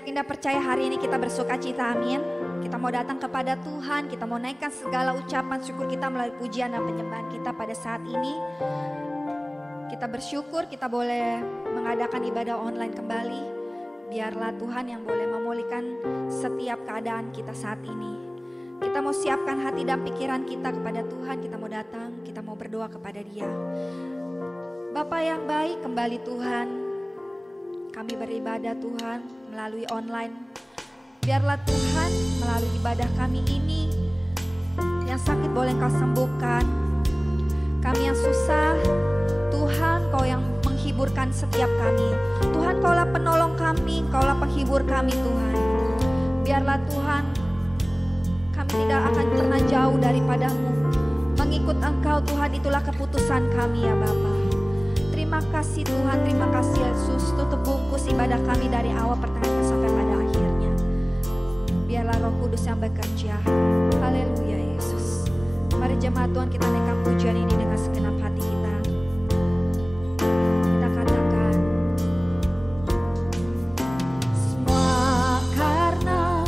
yakin dan percaya hari ini kita bersuka cita, amin. Kita mau datang kepada Tuhan, kita mau naikkan segala ucapan syukur kita melalui pujian dan penyembahan kita pada saat ini. Kita bersyukur kita boleh mengadakan ibadah online kembali. Biarlah Tuhan yang boleh memulihkan setiap keadaan kita saat ini. Kita mau siapkan hati dan pikiran kita kepada Tuhan, kita mau datang, kita mau berdoa kepada Dia. Bapa yang baik, kembali Tuhan, kami beribadah Tuhan melalui online. Biarlah Tuhan melalui ibadah kami ini, yang sakit boleh Kau sembuhkan. Kami yang susah, Tuhan Kau yang menghiburkan setiap kami. Tuhan Kaulah penolong kami, Kaulah penghibur kami Tuhan. Biarlah Tuhan, kami tidak akan pernah jauh daripadamu. Mengikut Engkau Tuhan, itulah keputusan kami ya Bapa. Terima kasih Tuhan, terima kasih Yesus. Tutup bungkus ibadah kami dari awal pertengahan sampai pada akhirnya. Biarlah Roh Kudus yang bekerja. Haleluya Yesus. Mari jemaat Tuhan, kita naikkan pujian ini dengan segenap hati kita. Kita katakan, semua karena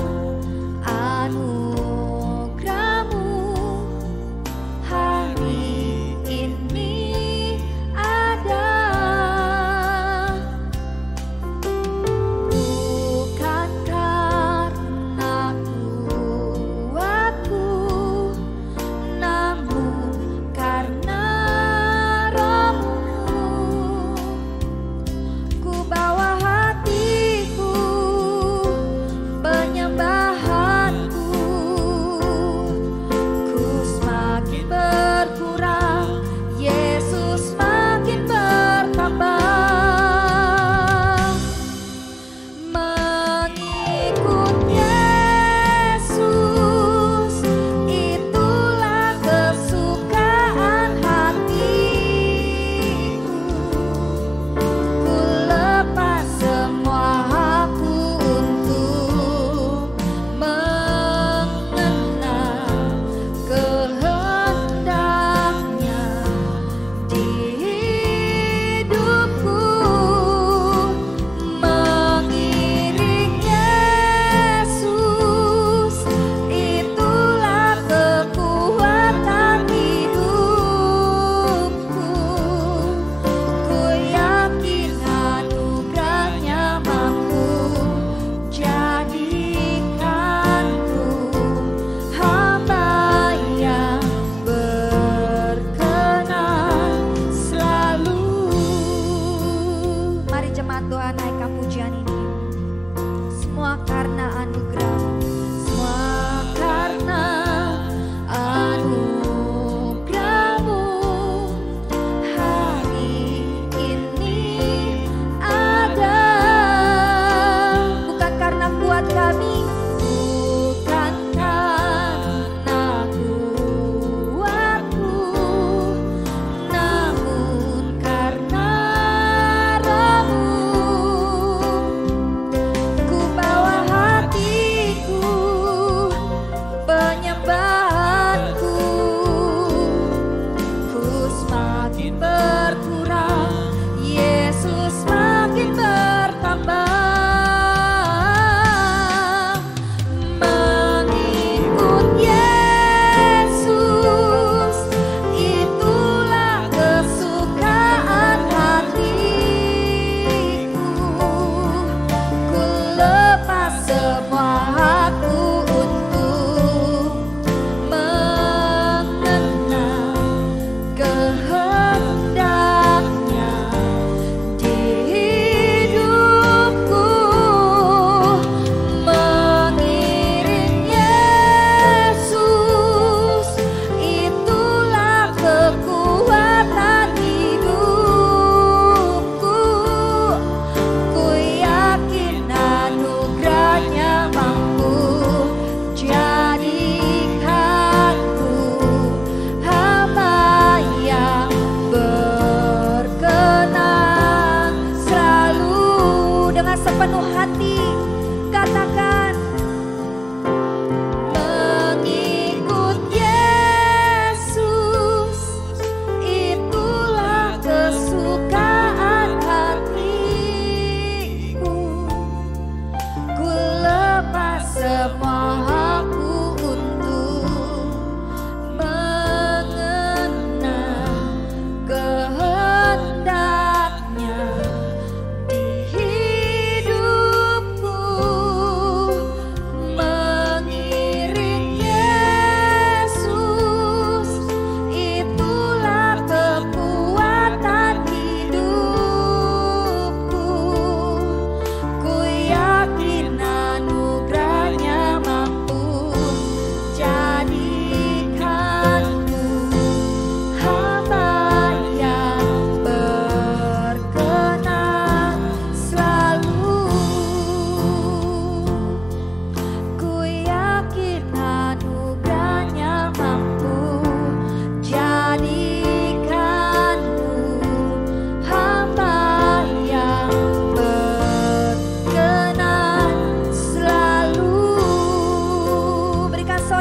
anugerah-Mu hari ini ada. Bukan karena kuatku, namun karena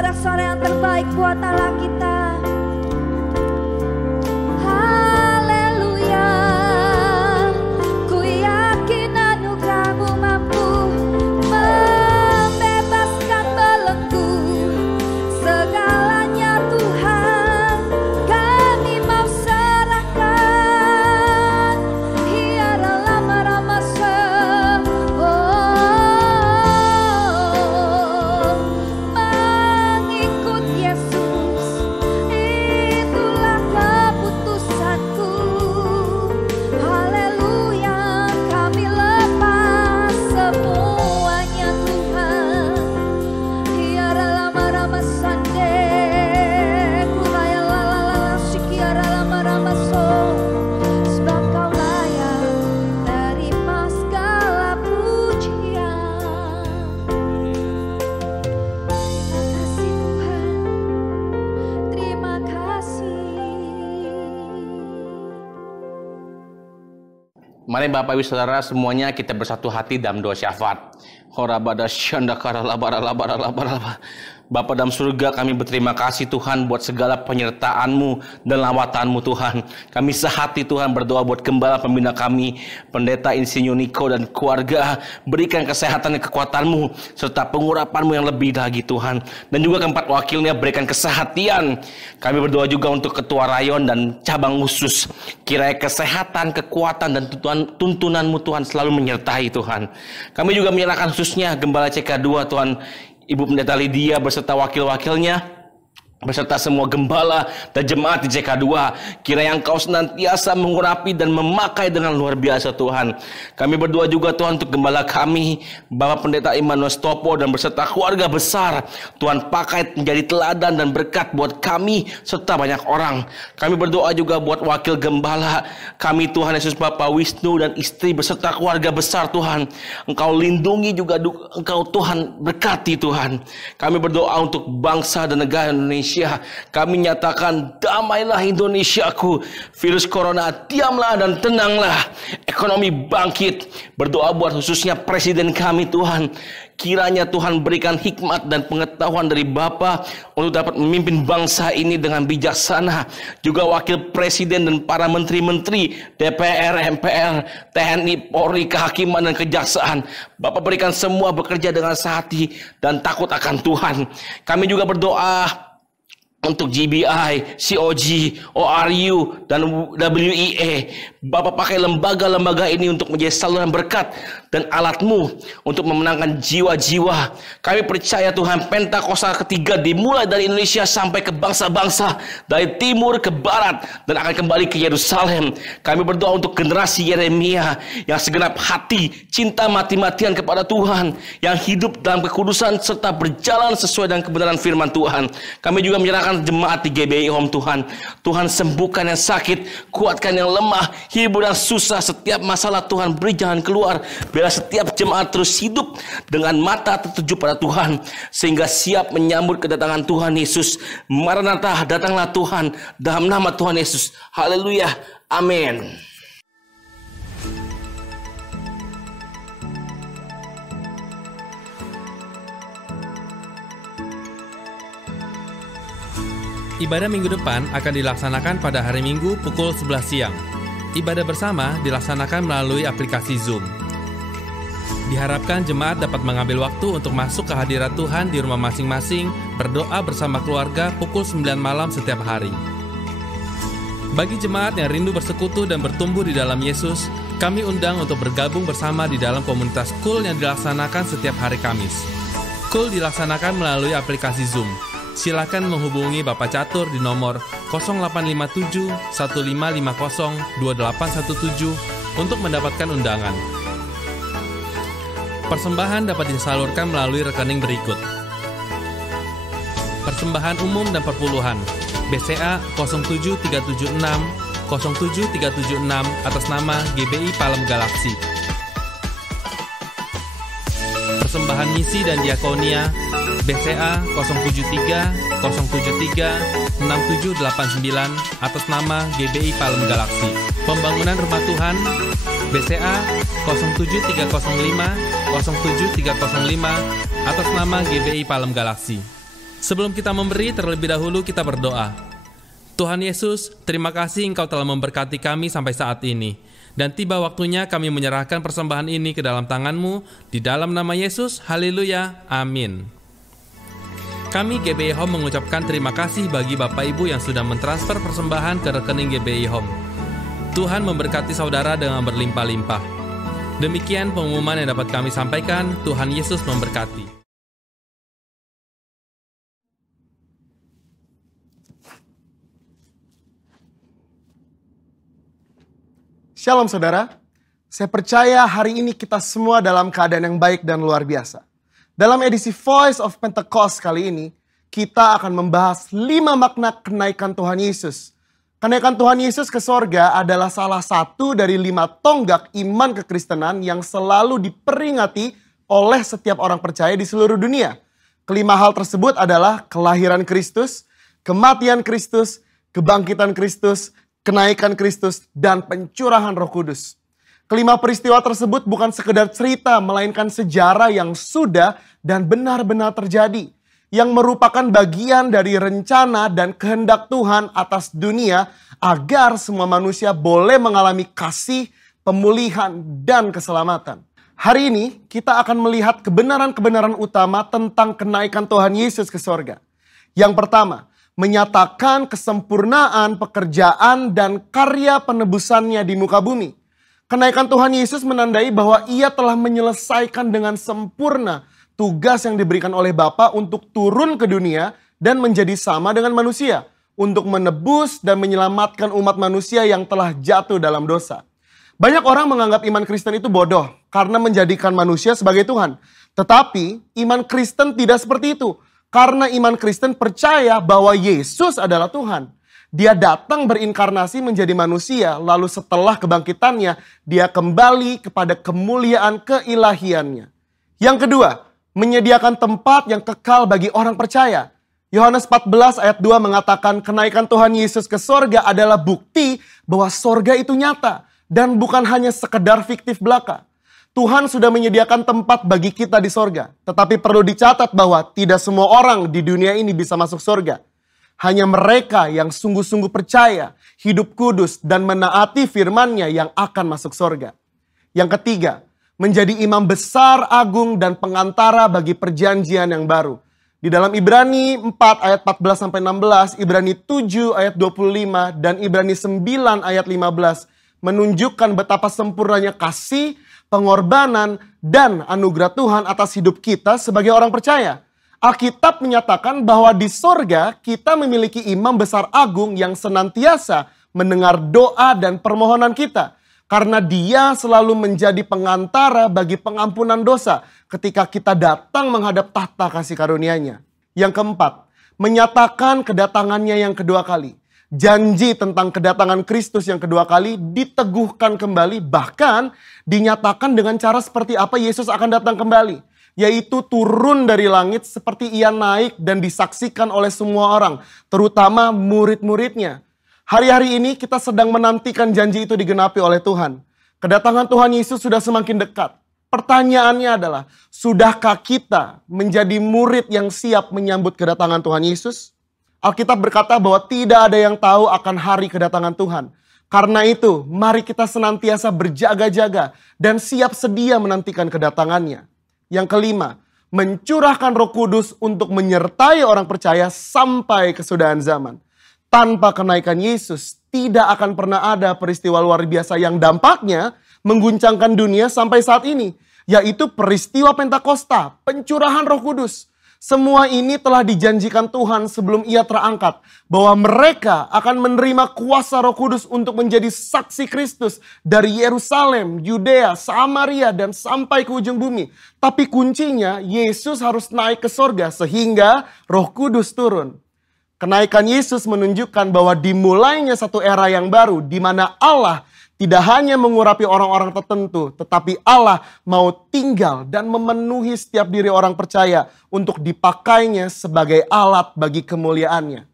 sorak-sorai yang terbaik buat Allah kita. Haleluya, ku yakin anugerah-Mu mampu membebaskan belenggu. Segalanya Tuhan kami mau serahkan. Hiara lama-lama mengikut Yesus, itulah keputusanku. Haleluya, kami lepas semuanya Tuhan. Hiara lama-lama sande, kuraya lalala sikiara lama-lama so. Sebab Kau layak terima segala pujian. Terima kasih Tuhan. Mari Bapak Ibu Saudara semuanya kita bersatu hati dalam doa syafaat. Horabada syandakara labara labara labara labara. Bapa dalam surga, kami berterima kasih Tuhan buat segala penyertaan-Mu dan lawatan-Mu Tuhan. Kami sehati Tuhan berdoa buat gembala pembina kami, Pendeta Insinyur Niko dan keluarga. Berikan kesehatan dan kekuatan-Mu serta pengurapan-Mu yang lebih lagi Tuhan. Dan juga keempat wakilnya berikan kesehatan. Kami berdoa juga untuk ketua rayon dan cabang khusus. Kiranya kesehatan, kekuatan dan tuntunan-Mu Tuhan selalu menyertai Tuhan. Kami juga menyerahkan khususnya Gembala CK2 Tuhan, Ibu Pendeta Lydia beserta wakil-wakilnya, beserta semua gembala dan jemaat di CK2. Kiranya Engkau senantiasa mengurapi dan memakai dengan luar biasa Tuhan. Kami berdoa juga Tuhan untuk gembala kami, Bapak Pendeta Immanuel Stopo dan beserta keluarga besar. Tuhan pakai menjadi teladan dan berkat buat kami serta banyak orang. Kami berdoa juga buat wakil gembala kami Tuhan Yesus, Bapak Wisnu dan istri beserta keluarga besar Tuhan. Engkau lindungi juga, Engkau Tuhan berkati Tuhan. Kami berdoa untuk bangsa dan negara Indonesia. Kami nyatakan damailah Indonesiaku. Virus corona diamlah dan tenanglah. Ekonomi bangkit. Berdoa buat khususnya presiden kami Tuhan. Kiranya Tuhan berikan hikmat dan pengetahuan dari Bapa untuk dapat memimpin bangsa ini dengan bijaksana. Juga wakil presiden dan para menteri-menteri, DPR, MPR, TNI, Polri, kehakiman dan kejaksaan. Bapak berikan semua bekerja dengan sehati dan takut akan Tuhan. Kami juga berdoa untuk GBI, COG, ORU, dan WIA. Bapak pakai lembaga-lembaga ini untuk menjadi saluran berkat dan alat-Mu untuk memenangkan jiwa-jiwa. Kami percaya Tuhan Pentakosta ketiga dimulai dari Indonesia sampai ke bangsa-bangsa, dari timur ke barat, dan akan kembali ke Yerusalem. Kami berdoa untuk generasi Yeremia yang segenap hati, cinta mati-matian kepada Tuhan, yang hidup dalam kekudusan serta berjalan sesuai dengan kebenaran firman Tuhan. Kami juga menyerahkan jemaat di GBI Home Tuhan. Tuhan sembuhkan yang sakit, kuatkan yang lemah, hibur yang susah. Setiap masalah Tuhan beri jalan keluar. Biar setiap jemaat terus hidup dengan mata tertuju pada Tuhan, sehingga siap menyambut kedatangan Tuhan Yesus. Maranatha, datanglah Tuhan, dalam nama Tuhan Yesus. Haleluya, amin. Ibadah minggu depan akan dilaksanakan pada hari Minggu pukul 11 siang. Ibadah bersama dilaksanakan melalui aplikasi Zoom. Diharapkan jemaat dapat mengambil waktu untuk masuk ke hadirat Tuhan di rumah masing-masing, berdoa bersama keluarga pukul 9 malam setiap hari. Bagi jemaat yang rindu bersekutu dan bertumbuh di dalam Yesus, kami undang untuk bergabung bersama di dalam komunitas KUL yang dilaksanakan setiap hari Kamis. KUL dilaksanakan melalui aplikasi Zoom. Silakan menghubungi Bapak Catur di nomor 0857 1550 2817 untuk mendapatkan undangan. Persembahan dapat disalurkan melalui rekening berikut. Persembahan umum dan perpuluhan BCA 07376 07376 atas nama GBI Palem Galaksi. Persembahan misi dan diakonia BCA 073 073 6789 atas nama GBI Palem Galaksi. Pembangunan Rumah Tuhan BCA 07305 07305 atas nama GBI Palem Galaksi. Sebelum kita memberi, terlebih dahulu kita berdoa. Tuhan Yesus, terima kasih Engkau telah memberkati kami sampai saat ini. Dan tiba waktunya kami menyerahkan persembahan ini ke dalam tangan-Mu. Di dalam nama Yesus, haleluya, amin. Kami GBI Home mengucapkan terima kasih bagi Bapak Ibu yang sudah mentransfer persembahan ke rekening GBI Home. Tuhan memberkati saudara dengan berlimpah-limpah. Demikian pengumuman yang dapat kami sampaikan. Tuhan Yesus memberkati. Shalom saudara, saya percaya hari ini kita semua dalam keadaan yang baik dan luar biasa. Dalam edisi Voice of Pentecost kali ini, kita akan membahas 5 makna kenaikan Tuhan Yesus. Kenaikan Tuhan Yesus ke sorga adalah salah satu dari 5 tonggak iman kekristenan yang selalu diperingati oleh setiap orang percaya di seluruh dunia. Kelima hal tersebut adalah kelahiran Kristus, kematian Kristus, kebangkitan Kristus, kenaikan Kristus, dan pencurahan Roh Kudus. Kelima peristiwa tersebut bukan sekedar cerita, melainkan sejarah yang sudah dan benar-benar terjadi, yang merupakan bagian dari rencana dan kehendak Tuhan atas dunia agar semua manusia boleh mengalami kasih, pemulihan, dan keselamatan. Hari ini kita akan melihat kebenaran-kebenaran utama tentang kenaikan Tuhan Yesus ke sorga. Yang pertama, menyatakan kesempurnaan pekerjaan dan karya penebusannya di muka bumi. Kenaikan Tuhan Yesus menandai bahwa Ia telah menyelesaikan dengan sempurna tugas yang diberikan oleh Bapa untuk turun ke dunia dan menjadi sama dengan manusia, untuk menebus dan menyelamatkan umat manusia yang telah jatuh dalam dosa. Banyak orang menganggap iman Kristen itu bodoh karena menjadikan manusia sebagai Tuhan. Tetapi iman Kristen tidak seperti itu. Karena iman Kristen percaya bahwa Yesus adalah Tuhan. Dia datang berinkarnasi menjadi manusia, lalu setelah kebangkitannya, dia kembali kepada kemuliaan keilahiannya. Yang kedua, menyediakan tempat yang kekal bagi orang percaya. Yohanes 14 ayat 2 mengatakan kenaikan Tuhan Yesus ke sorga adalah bukti bahwa sorga itu nyata dan bukan hanya sekedar fiktif belaka. Tuhan sudah menyediakan tempat bagi kita di sorga. Tetapi perlu dicatat bahwa tidak semua orang di dunia ini bisa masuk sorga. Hanya mereka yang sungguh-sungguh percaya, hidup kudus, dan menaati firman-Nya yang akan masuk sorga. Yang ketiga, menjadi imam besar, agung, dan pengantara bagi perjanjian yang baru. Di dalam Ibrani 4 ayat 14-16, Ibrani 7 ayat 25, dan Ibrani 9 ayat 15 menunjukkan betapa sempurnanya kasih, pengorbanan, dan anugerah Tuhan atas hidup kita sebagai orang percaya. Alkitab menyatakan bahwa di sorga kita memiliki imam besar agung yang senantiasa mendengar doa dan permohonan kita. Karena dia selalu menjadi pengantara bagi pengampunan dosa ketika kita datang menghadap tahta kasih karunia-Nya. Yang keempat, menyatakan kedatangannya yang kedua kali. Janji tentang kedatangan Kristus yang kedua kali diteguhkan kembali, bahkan dinyatakan dengan cara seperti apa Yesus akan datang kembali. Yaitu turun dari langit seperti Ia naik dan disaksikan oleh semua orang, terutama murid-muridnya. Hari-hari ini kita sedang menantikan janji itu digenapi oleh Tuhan. Kedatangan Tuhan Yesus sudah semakin dekat. Pertanyaannya adalah, sudahkah kita menjadi murid yang siap menyambut kedatangan Tuhan Yesus? Alkitab berkata bahwa tidak ada yang tahu akan hari kedatangan Tuhan. Karena itu, mari kita senantiasa berjaga-jaga dan siap sedia menantikan kedatangannya. Yang kelima, mencurahkan Roh Kudus untuk menyertai orang percaya sampai kesudahan zaman. Tanpa kenaikan Yesus, tidak akan pernah ada peristiwa luar biasa yang dampaknya mengguncangkan dunia sampai saat ini. Yaitu peristiwa Pentakosta, pencurahan Roh Kudus. Semua ini telah dijanjikan Tuhan sebelum Ia terangkat. Bahwa mereka akan menerima kuasa Roh Kudus untuk menjadi saksi Kristus dari Yerusalem, Yudea, Samaria, dan sampai ke ujung bumi. Tapi kuncinya, Yesus harus naik ke sorga sehingga Roh Kudus turun. Kenaikan Yesus menunjukkan bahwa dimulainya satu era yang baru di mana Allah tidak hanya mengurapi orang-orang tertentu, tetapi Allah mau tinggal dan memenuhi setiap diri orang percaya untuk dipakainya sebagai alat bagi kemuliaannya.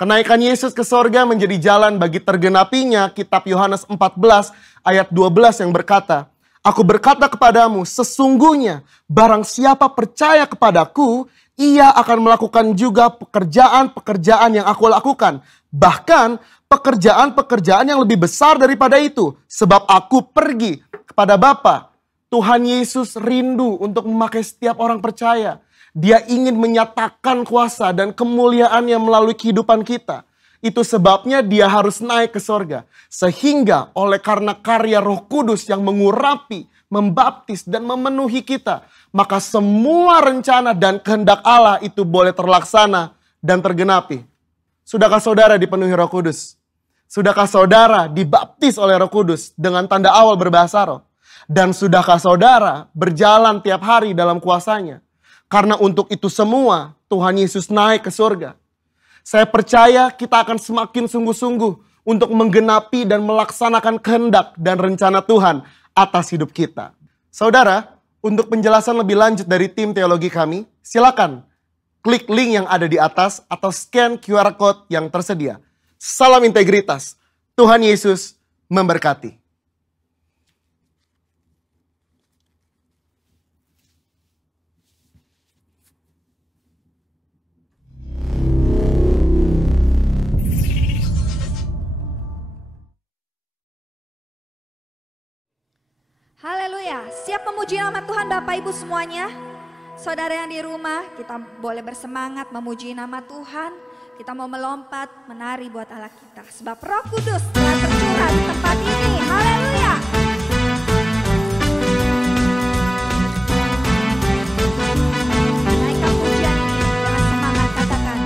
Kenaikan Yesus ke sorga menjadi jalan bagi tergenapinya kitab Yohanes 14 ayat 12 yang berkata, "Aku berkata kepadamu, sesungguhnya barang siapa percaya kepadaku, ia akan melakukan juga pekerjaan-pekerjaan yang aku lakukan. Bahkan pekerjaan-pekerjaan yang lebih besar daripada itu. Sebab aku pergi kepada Bapa. Tuhan Yesus rindu untuk memakai setiap orang percaya. Dia ingin menyatakan kuasa dan kemuliaannya melalui kehidupan kita. Itu sebabnya dia harus naik ke sorga. Sehingga oleh karena karya Roh Kudus yang mengurapi, membaptis dan memenuhi kita, maka semua rencana dan kehendak Allah itu boleh terlaksana dan tergenapi. Sudahkah saudara dipenuhi Roh Kudus? Sudahkah saudara dibaptis oleh Roh Kudus dengan tanda awal berbahasa roh? Dan sudahkah saudara berjalan tiap hari dalam kuasanya? Karena untuk itu semua Tuhan Yesus naik ke surga. Saya percaya kita akan semakin sungguh-sungguh untuk menggenapi dan melaksanakan kehendak dan rencana Tuhan atas hidup kita. Saudara, untuk penjelasan lebih lanjut dari tim teologi kami, silakan klik link yang ada di atas atau scan QR Code yang tersedia. Salam integritas. Tuhan Yesus memberkati. Haleluya, siap memuji nama Tuhan Bapak Ibu semuanya. Saudara yang di rumah, kita boleh bersemangat memuji nama Tuhan. Kita mau melompat, menari buat Allah kita. Sebab Roh Kudus telah tercurah di tempat ini. Haleluya. Naikkan pujian ini dengan semangat, katakan.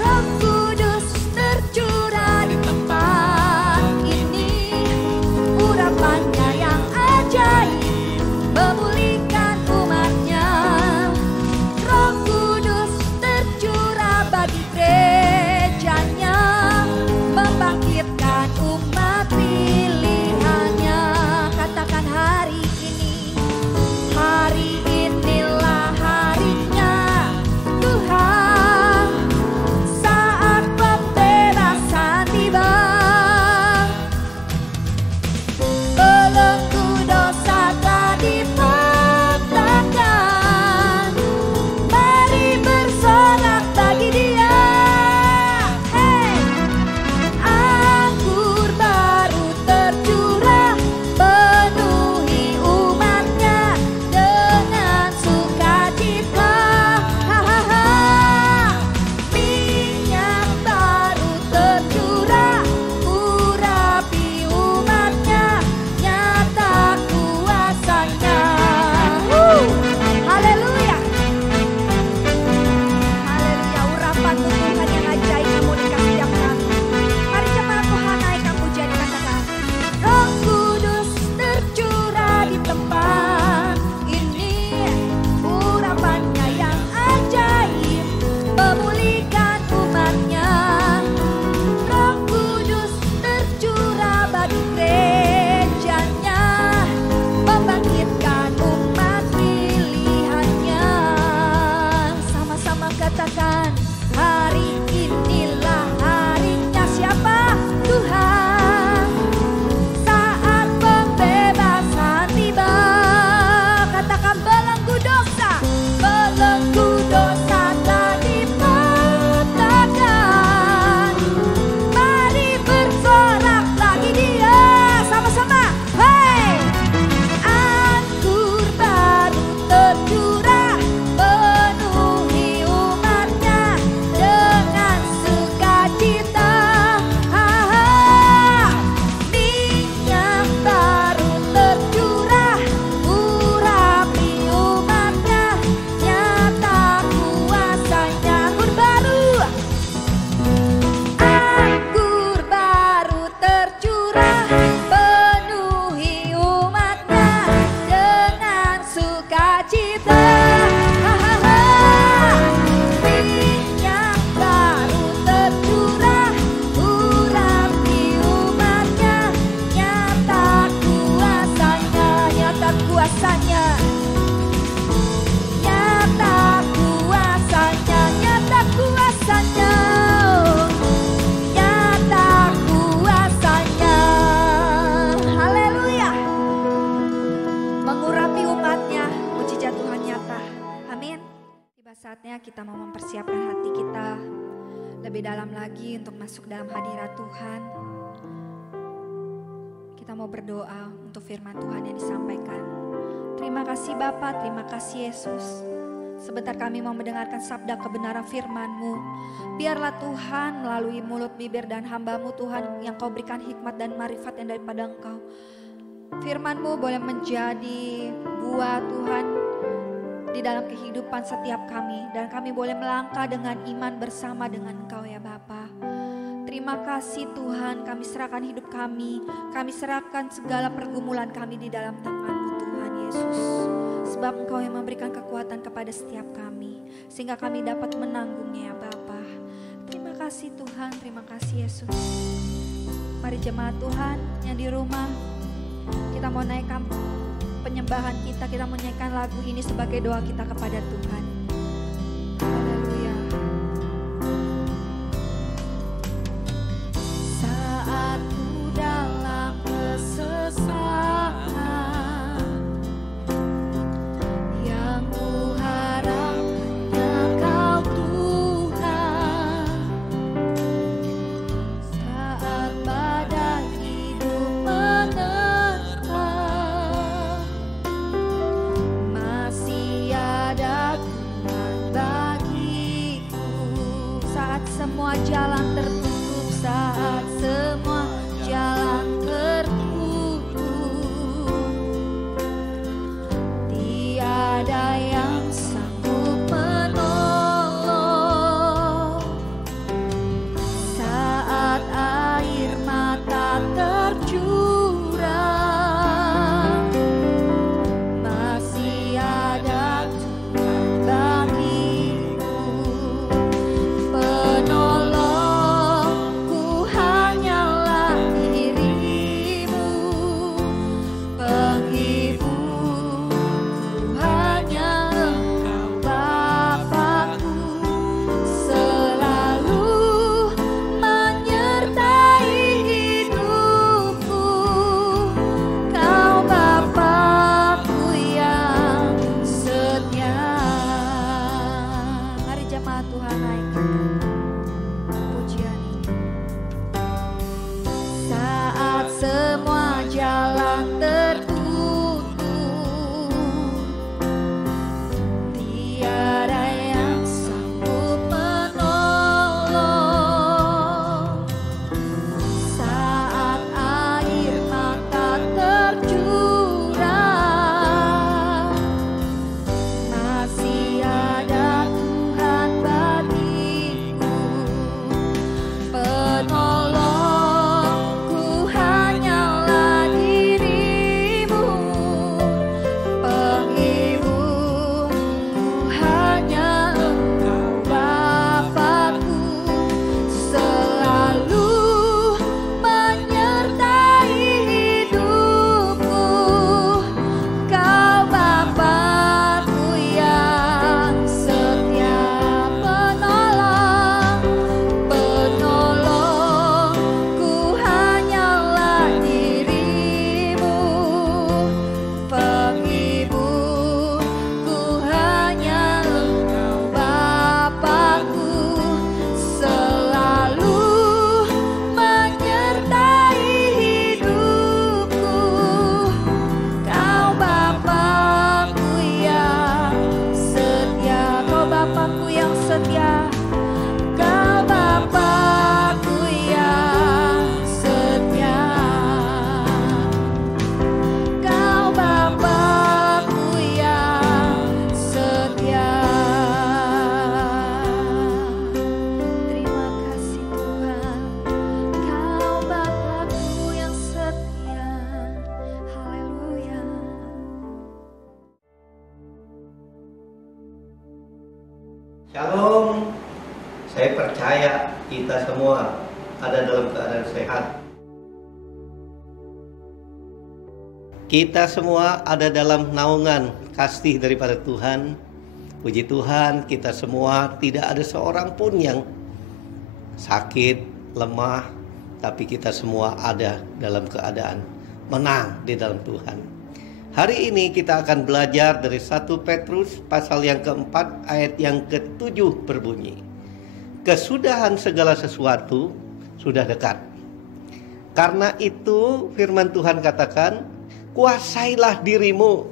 Roh Kudus tercurah di tempat ini. Urapannya yang ajaib memulihkan umatnya. Roh Kudus tercurah bagi gerejanya, membangkitkan umat lebih dalam lagi untuk masuk dalam hadirat Tuhan. Kita mau berdoa untuk firman Tuhan yang disampaikan. Terima kasih Bapa, terima kasih Yesus. Sebentar kami mau mendengarkan sabda kebenaran firman-Mu. Biarlah Tuhan melalui mulut bibir dan hamba-Mu Tuhan yang Kau berikan hikmat dan marifat yang daripada Engkau. Firman-Mu boleh menjadi buah Tuhan di dalam kehidupan setiap kami. Dan kami boleh melangkah dengan iman bersama dengan Engkau ya Bapa. Terima kasih Tuhan, kami serahkan hidup kami serahkan segala pergumulan kami di dalam tangan-Mu Tuhan Yesus. Sebab Engkau yang memberikan kekuatan kepada setiap kami, sehingga kami dapat menanggungnya ya Bapa. Terima kasih Tuhan, terima kasih Yesus. Mari jemaat Tuhan yang di rumah, kita mau naikkan penyembahan kita mau naikkan lagu ini sebagai doa kita kepada Tuhan. Haleluya. Saat ku dalam kesesakan, yang ku harap hanya Kau Tuhan. Saat badai hidup menerpa, masih ada Tuhan bagiku. Saat semua jalan tertutup, saat semua jalan tertutup, tiada yang sanggup menolong. Saat air mata tercurah, masih ada Tuhan bagiku. Penolongku hanyalah diri-Mu, penghiburku hanya Engkau Bapa-Ku. Selalu menyertai hidupku, Kau Bapa-Ku yang setia. Mari jemaat Tuhan naikkan pujian ini. Saat semua jalan tertutup, tiada yang sanggup menolong. Saat air mata tercurah, masih ada Tuhan bagiku. Penolongku hanyalah diri-Mu, penghiburku hanya Engkau Bapa-Ku. Selalu menyertai hidupku, Kau Bapa-Ku yang setia. Penolongku hanyalah diri-Mu, penghiburku hanya Engkau Bapa-Ku. Selalu menyertai hidupku, Kau Bapa-Ku yang setia. Kau Bapa-Ku yang setia, Kau Bapa-Ku yang setia. Kau Bapa-Ku yang setia. Terima kasih Tuhan, Kau Bapa-Ku yang setia. Haleluya. Shalom, saya percaya kita semua ada dalam keadaan sehat. Kita semua ada dalam naungan kasih daripada Tuhan. Puji Tuhan, kita semua tidak ada seorang pun yang sakit, lemah, tapi kita semua ada dalam keadaan menang di dalam Tuhan. Hari ini kita akan belajar dari 1 Petrus pasal yang keempat ayat yang ke-7 berbunyi, kesudahan segala sesuatu sudah dekat. Karena itu firman Tuhan katakan, kuasailah dirimu,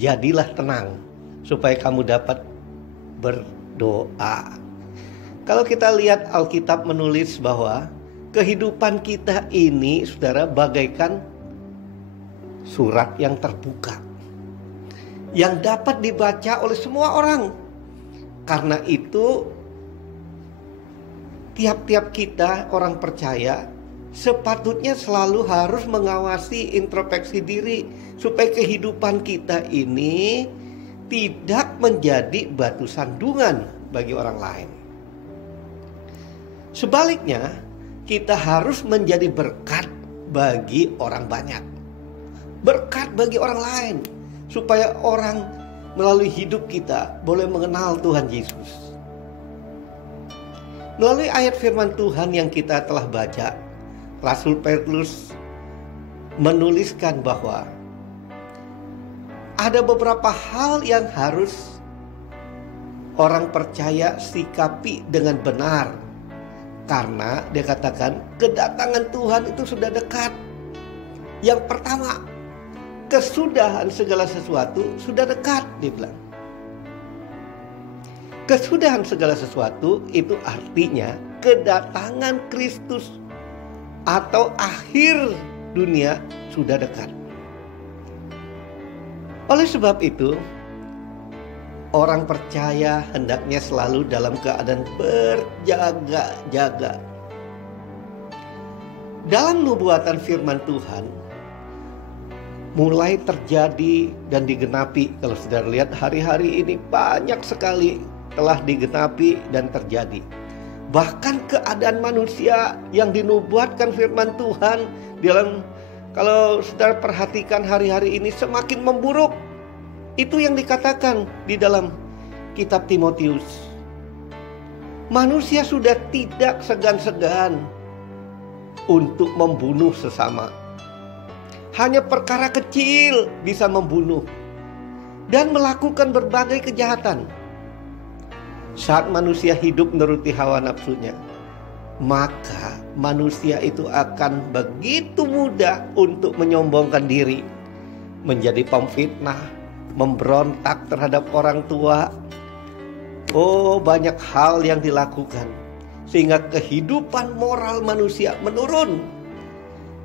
jadilah tenang, supaya kamu dapat berdoa. Kalau kita lihat Alkitab menulis bahwa kehidupan kita ini, saudara, bagaikan surat yang terbuka, yang dapat dibaca oleh semua orang. Karena itu tiap-tiap kita orang percaya sepatutnya selalu harus mengawasi introspeksi diri supaya kehidupan kita ini tidak menjadi batu sandungan bagi orang lain. Sebaliknya, kita harus menjadi berkat bagi orang banyak. Berkat bagi orang lain supaya orang melalui hidup kita boleh mengenal Tuhan Yesus. Melalui ayat firman Tuhan yang kita telah baca, Rasul Petrus menuliskan bahwa ada beberapa hal yang harus orang percaya sikapi dengan benar. Karena dia katakan kedatangan Tuhan itu sudah dekat. Yang pertama, kesudahan segala sesuatu sudah dekat, dia bilang. Kesudahan segala sesuatu itu artinya kedatangan Kristus atau akhir dunia sudah dekat. Oleh sebab itu, orang percaya hendaknya selalu dalam keadaan berjaga-jaga. Dalam nubuatan firman Tuhan mulai terjadi dan digenapi. Kalau saudara lihat hari-hari ini banyak sekali telah digenapi dan terjadi. Bahkan keadaan manusia yang dinubuatkan firman Tuhan dalam, kalau saudara perhatikan hari-hari ini semakin memburuk. Itu yang dikatakan di dalam kitab Timotius. Manusia sudah tidak segan-segan untuk membunuh sesama. Hanya perkara kecil bisa membunuh dan melakukan berbagai kejahatan. Saat manusia hidup menuruti hawa nafsunya, maka manusia itu akan begitu mudah untuk menyombongkan diri, menjadi pemfitnah, memberontak terhadap orang tua. Oh, banyak hal yang dilakukan sehingga kehidupan moral manusia menurun.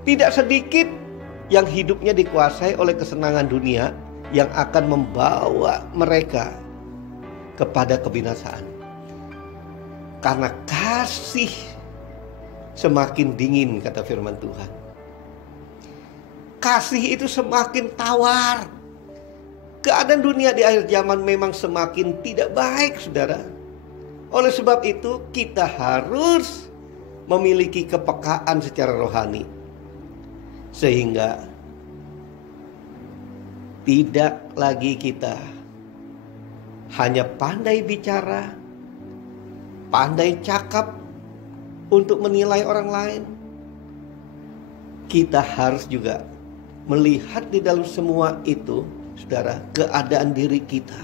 Tidak sedikit yang hidupnya dikuasai oleh kesenangan dunia yang akan membawa mereka kepada kebinasaan. Karena kasih semakin dingin, kata firman Tuhan. Kasih itu semakin tawar. Keadaan dunia di akhir zaman memang semakin tidak baik, saudara. Oleh sebab itu kita harus memiliki kepekaan secara rohani, sehingga tidak lagi kita hanya pandai bicara, pandai cakap untuk menilai orang lain. Kita harus juga melihat di dalam semua itu, saudara, keadaan diri kita.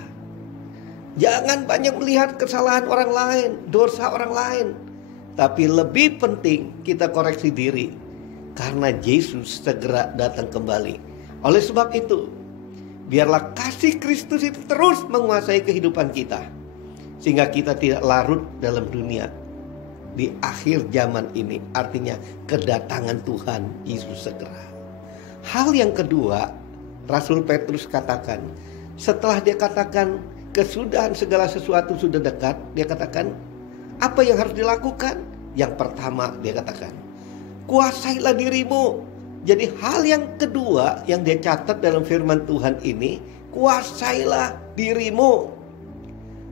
Jangan banyak melihat kesalahan orang lain, dosa orang lain. Tapi lebih penting kita koreksi diri, karena Yesus segera datang kembali. Oleh sebab itu, biarlah kasih Kristus itu terus menguasai kehidupan kita, sehingga kita tidak larut dalam dunia di akhir zaman ini. Artinya kedatangan Tuhan Yesus segera. Hal yang kedua, Rasul Petrus katakan, setelah dia katakan kesudahan segala sesuatu sudah dekat, dia katakan apa yang harus dilakukan? Yang pertama dia katakan, kuasailah dirimu. Jadi hal yang kedua yang dia catat dalam firman Tuhan ini, kuasailah dirimu.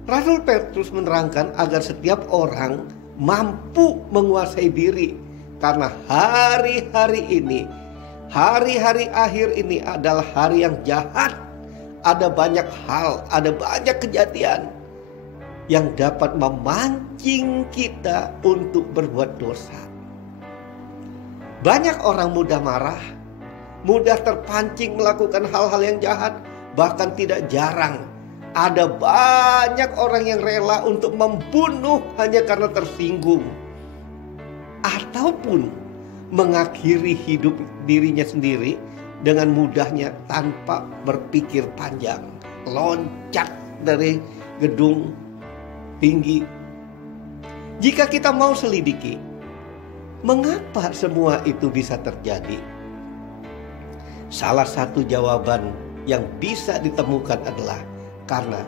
Rasul Petrus menerangkan agar setiap orang mampu menguasai diri. Karena hari-hari ini, hari-hari akhir ini adalah hari yang jahat. Ada banyak hal, ada banyak kejadian yang dapat memancing kita untuk berbuat dosa. Banyak orang mudah marah, mudah terpancing melakukan hal-hal yang jahat. Bahkan tidak jarang Ada banyak orang yang rela untuk membunuh hanya karena tersinggung, ataupun mengakhiri hidup dirinya sendiri dengan mudahnya tanpa berpikir panjang, loncat dari gedung tinggi. Jika kita mau selidiki, mengapa semua itu bisa terjadi? Salah satu jawaban yang bisa ditemukan adalah karena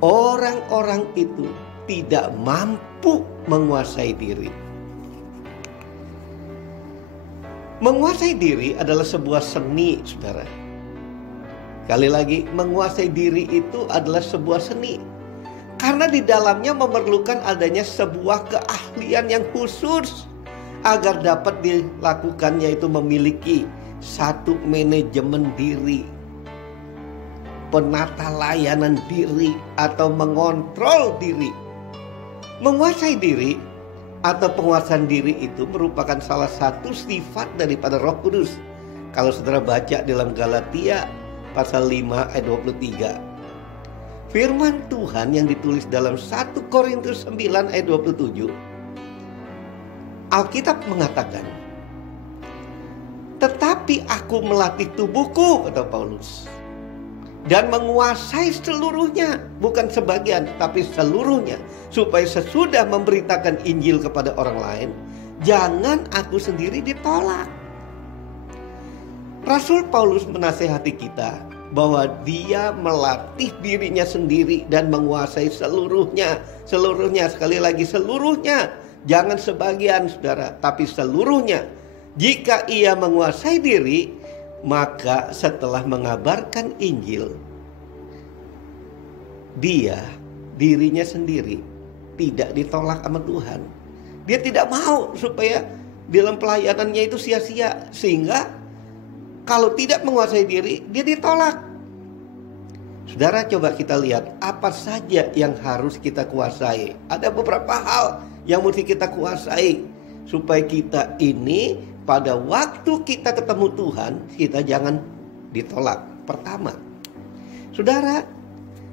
orang-orang itu tidak mampu menguasai diri. Menguasai diri adalah sebuah seni, saudara. Sekali lagi, menguasai diri itu adalah sebuah seni. Karena di dalamnya memerlukan adanya sebuah keahlian yang khusus agar dapat dilakukan, yaitu memiliki satu manajemen diri, penata layanan diri, atau mengontrol diri. Menguasai diri atau penguasaan diri itu merupakan salah satu sifat daripada Roh Kudus. Kalau saudara baca dalam Galatia pasal 5 ayat 23, firman Tuhan yang ditulis dalam 1 Korintus 9 ayat 27, Alkitab mengatakan, tetapi aku melatih tubuhku, kata Paulus, dan menguasai seluruhnya, bukan sebagian tapi seluruhnya, supaya sesudah memberitakan Injil kepada orang lain, jangan aku sendiri ditolak. Rasul Paulus menasihati kita bahwa dia melatih dirinya sendiri dan menguasai seluruhnya. Seluruhnya, sekali lagi seluruhnya, jangan sebagian, saudara, tapi seluruhnya. Jika ia menguasai diri, maka setelah mengabarkan Injil, dirinya sendiri tidak ditolak sama Tuhan. Dia tidak mau supaya dalam pelayanannya itu sia-sia, sehingga kalau tidak menguasai diri, dia ditolak. Saudara, coba kita lihat apa saja yang harus kita kuasai. Ada beberapa hal yang mesti kita kuasai supaya kita ini pada waktu kita ketemu Tuhan, kita jangan ditolak. Pertama, saudara,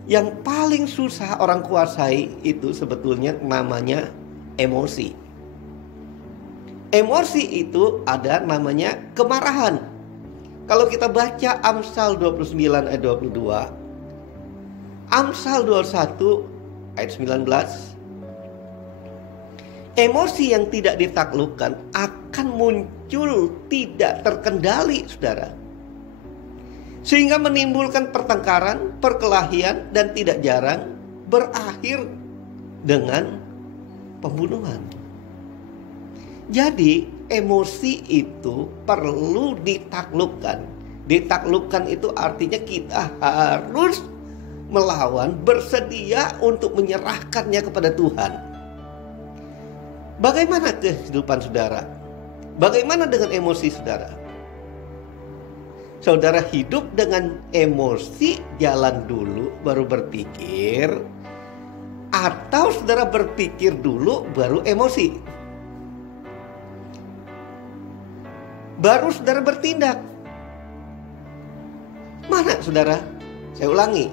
yang paling susah orang kuasai itu sebetulnya namanya emosi. Emosi itu ada namanya kemarahan. Kalau kita baca Amsal 29 ayat 22, Amsal 21 ayat 19, emosi yang tidak ditaklukkan akan muncul tidak terkendali, saudara, sehingga menimbulkan pertengkaran, perkelahian, dan tidak jarang berakhir dengan pembunuhan. Jadi emosi itu perlu ditaklukkan. Ditaklukkan itu artinya kita harus melawan, bersedia untuk menyerahkannya kepada Tuhan. Bagaimana kehidupan saudara? Bagaimana dengan emosi saudara? Saudara hidup dengan emosi, jalan dulu baru berpikir, atau saudara berpikir dulu baru emosi, baru saudara bertindak? Mana saudara? Saya ulangi,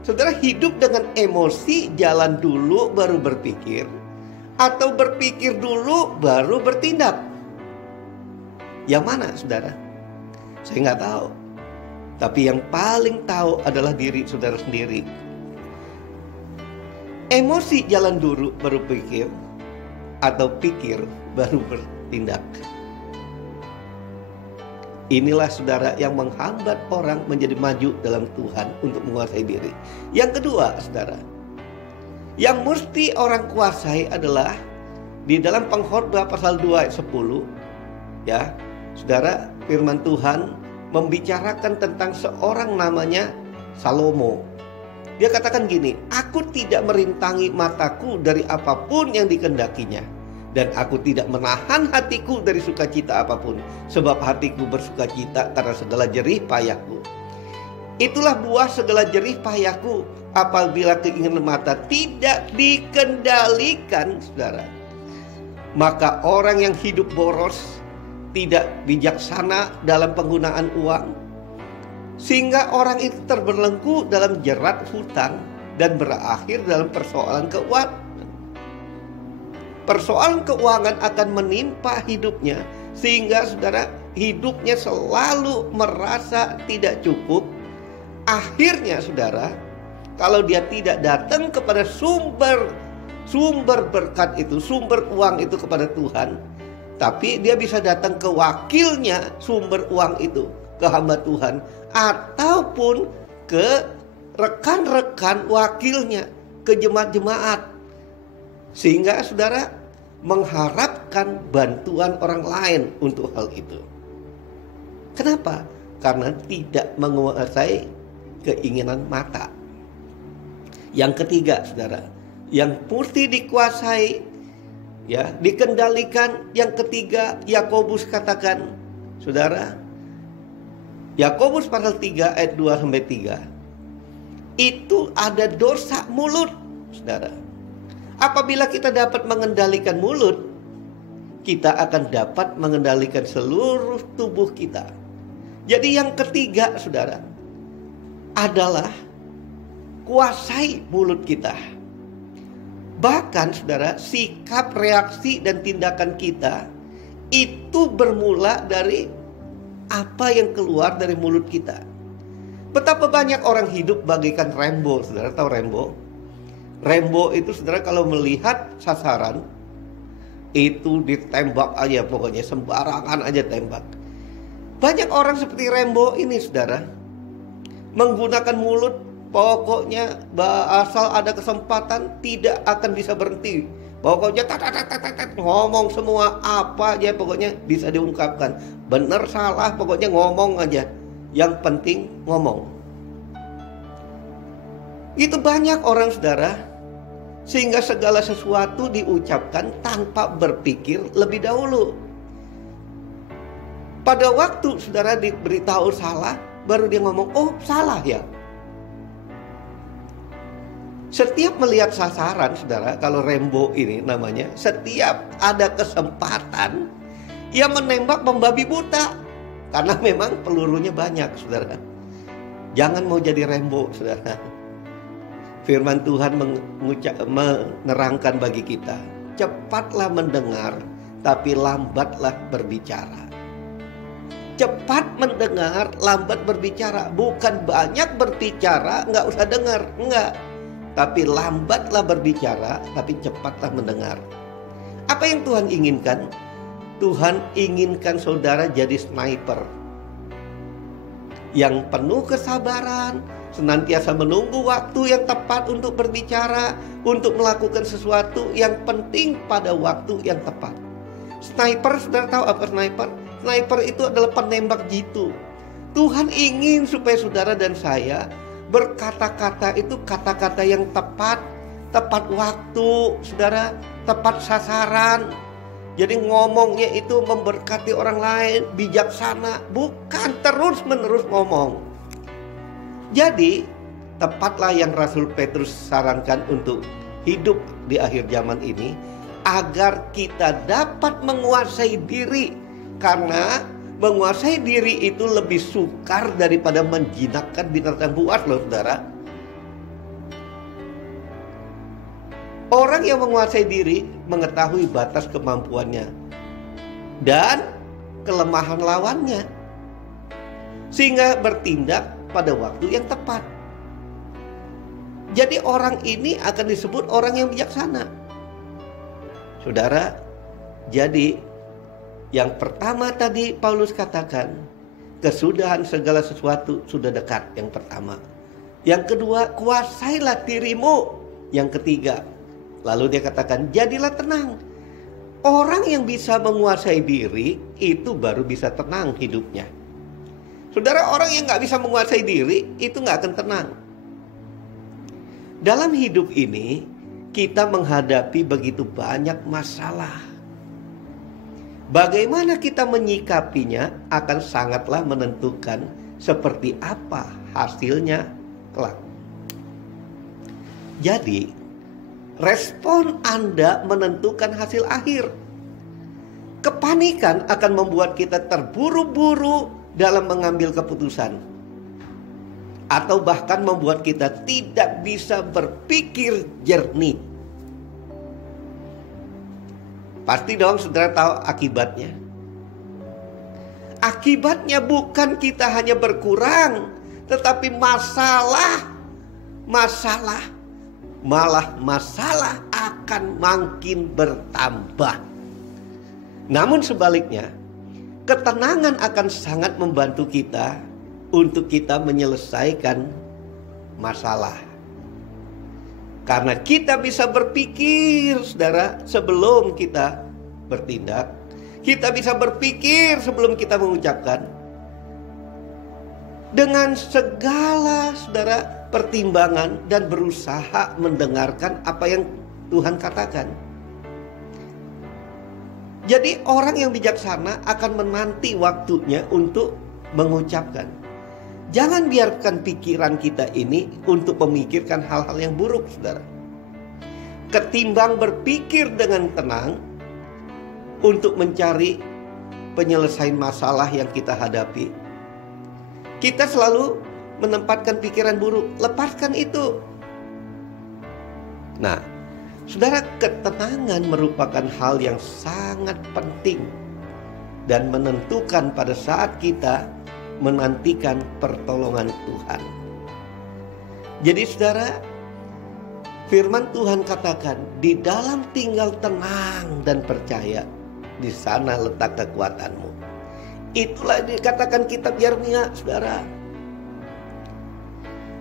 saudara hidup dengan emosi, jalan dulu baru berpikir, atau berpikir dulu baru bertindak? Yang mana saudara? Saya nggak tahu. Tapi yang paling tahu adalah diri saudara sendiri. Emosi jalan dulu baru pikir, atau pikir baru bertindak? Inilah saudara yang menghambat orang menjadi maju dalam Tuhan untuk menguasai diri. Yang kedua saudara, yang mesti orang kuasai adalah di dalam Pengkhotbah pasal 2 ayat 10, ya saudara, firman Tuhan membicarakan tentang seorang namanya Salomo. Dia katakan gini, aku tidak merintangi mataku dari apapun yang dikehendakinya, dan aku tidak menahan hatiku dari sukacita apapun, sebab hatiku bersukacita karena segala jerih payahku. Itulah buah segala jerih payahku, apabila keinginan mata tidak dikendalikan, saudara. Maka orang yang hidup boros, tidak bijaksana dalam penggunaan uang, Sehingga orang itu terbelenggu dalam jerat hutang dan berakhir dalam persoalan keuangan. Persoalan keuangan akan menimpa hidupnya, sehingga saudara hidupnya selalu merasa tidak cukup. Akhirnya saudara, kalau dia tidak datang kepada sumber berkat itu, sumber uang itu kepada Tuhan, tapi dia bisa datang ke wakilnya sumber uang itu, ke hamba Tuhan, ataupun ke rekan-rekan wakilnya, ke jemaat-jemaat. Sehingga saudara mengharapkan bantuan orang lain untuk hal itu. Kenapa? Karena tidak menguasai keinginan mata. Yang ketiga saudara, yang mesti dikuasai, ya, dikendalikan. Yang ketiga, Yakobus katakan, saudara, Yakobus pasal 3 ayat 2-3, itu ada dosa mulut, saudara. Apabila kita dapat mengendalikan mulut, kita akan dapat mengendalikan seluruh tubuh kita. Jadi yang ketiga saudara, adalah kuasai mulut kita. Bahkan saudara, sikap, reaksi, dan tindakan kita itu bermula dari apa yang keluar dari mulut kita. Betapa banyak orang hidup bagaikan Rambo, saudara. Tahu Rambo? Rambo itu saudara kalau melihat sasaran itu ditembak aja, pokoknya sembarangan aja tembak. Banyak orang seperti Rambo ini saudara, menggunakan mulut, pokoknya asal ada kesempatan tidak akan bisa berhenti. Pokoknya ngomong semua apa aja, pokoknya bisa diungkapkan. Benar salah pokoknya ngomong aja. Yang penting ngomong. Itu banyak orang saudara, sehingga segala sesuatu diucapkan tanpa berpikir lebih dahulu. Pada waktu saudara diberitahu salah, baru dia ngomong, oh salah ya. Setiap melihat sasaran saudara, kalau Rambo ini namanya, setiap ada kesempatan, ia menembak membabi buta. Karena memang pelurunya banyak saudara. Jangan mau jadi Rambo saudara. Firman Tuhan menerangkan bagi kita, cepatlah mendengar, tapi lambatlah berbicara. Cepat mendengar, lambat berbicara. Bukan banyak berbicara, nggak usah dengar, enggak. Tapi lambatlah berbicara, tapi cepatlah mendengar. Apa yang Tuhan inginkan? Tuhan inginkan saudara jadi sniper yang penuh kesabaran, senantiasa menunggu waktu yang tepat untuk berbicara, untuk melakukan sesuatu yang penting pada waktu yang tepat. Sniper, saudara tahu apa sniper? Sniper itu adalah penembak jitu. Tuhan ingin supaya saudara dan saya berkata-kata itu kata-kata yang tepat, tepat waktu, saudara, tepat sasaran. Jadi ngomongnya itu memberkati orang lain, bijaksana, bukan terus-menerus ngomong. Jadi, tepatlah yang Rasul Petrus sarankan untuk hidup di akhir zaman ini, agar kita dapat menguasai diri. Karena menguasai diri itu lebih sukar daripada menjinakkan binatang buas loh saudara. Orang yang menguasai diri mengetahui batas kemampuannya dan kelemahan lawannya, sehingga bertindak pada waktu yang tepat. Jadi orang ini akan disebut orang yang bijaksana. Saudara, jadi yang pertama tadi Paulus katakan, kesudahan segala sesuatu sudah dekat, yang pertama. Yang kedua, kuasailah dirimu. Yang ketiga, lalu dia katakan, jadilah tenang. Orang yang bisa menguasai diri itu baru bisa tenang hidupnya. Saudara, orang yang gak bisa menguasai diri itu gak akan tenang. Dalam hidup ini kita menghadapi begitu banyak masalah. Bagaimana kita menyikapinya akan sangatlah menentukan seperti apa hasilnya kelak. Jadi respon Anda menentukan hasil akhir. Kepanikan akan membuat kita terburu-buru dalam mengambil keputusan. atau bahkan membuat kita tidak bisa berpikir jernih. Pasti dong saudara tahu akibatnya. Akibatnya bukan kita hanya berkurang, tetapi malah masalah akan makin bertambah. Namun sebaliknya, ketenangan akan sangat membantu kita untuk kita menyelesaikan masalah. Karena kita bisa berpikir, saudara, sebelum kita bertindak. Kita bisa berpikir sebelum kita mengucapkan. Dengan segala, saudara, pertimbangan dan berusaha mendengarkan apa yang Tuhan katakan. Jadi orang yang bijaksana akan menanti waktunya untuk mengucapkan. Jangan biarkan pikiran kita ini untuk memikirkan hal-hal yang buruk, saudara. Ketimbang berpikir dengan tenang untuk mencari penyelesaian masalah yang kita hadapi, kita selalu menempatkan pikiran buruk. Lepaskan itu. Nah, saudara, ketenangan merupakan hal yang sangat penting dan menentukan pada saat kita menantikan pertolongan Tuhan. Jadi saudara, firman Tuhan katakan, di dalam tinggal tenang dan percaya, di sana letak kekuatanmu. Itulah yang dikatakan kitab Yeremia, saudara.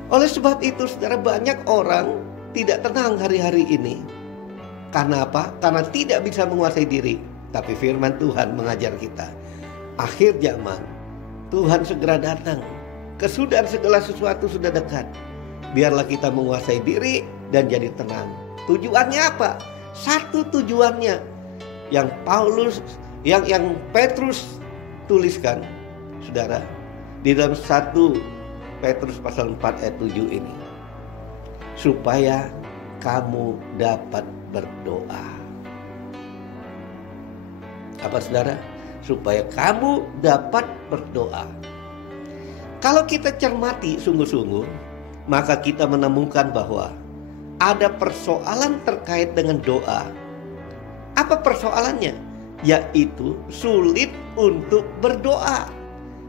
Oleh sebab itu, saudara, banyak orang tidak tenang hari-hari ini. Karena apa? Karena tidak bisa menguasai diri. Tapi firman Tuhan mengajar kita, akhir zaman Tuhan segera datang. Kesudahan segala sesuatu sudah dekat. Biarlah kita menguasai diri dan jadi tenang. Tujuannya apa? Satu tujuannya yang yang Petrus tuliskan, saudara, di dalam 1 Petrus pasal 4 ayat 7 ini. Supaya kamu dapat berdoa. Apa, saudara? Supaya kamu dapat berdoa. Kalau kita cermati sungguh-sungguh, maka kita menemukan bahwa ada persoalan terkait dengan doa. Apa persoalannya? Yaitu sulit untuk berdoa.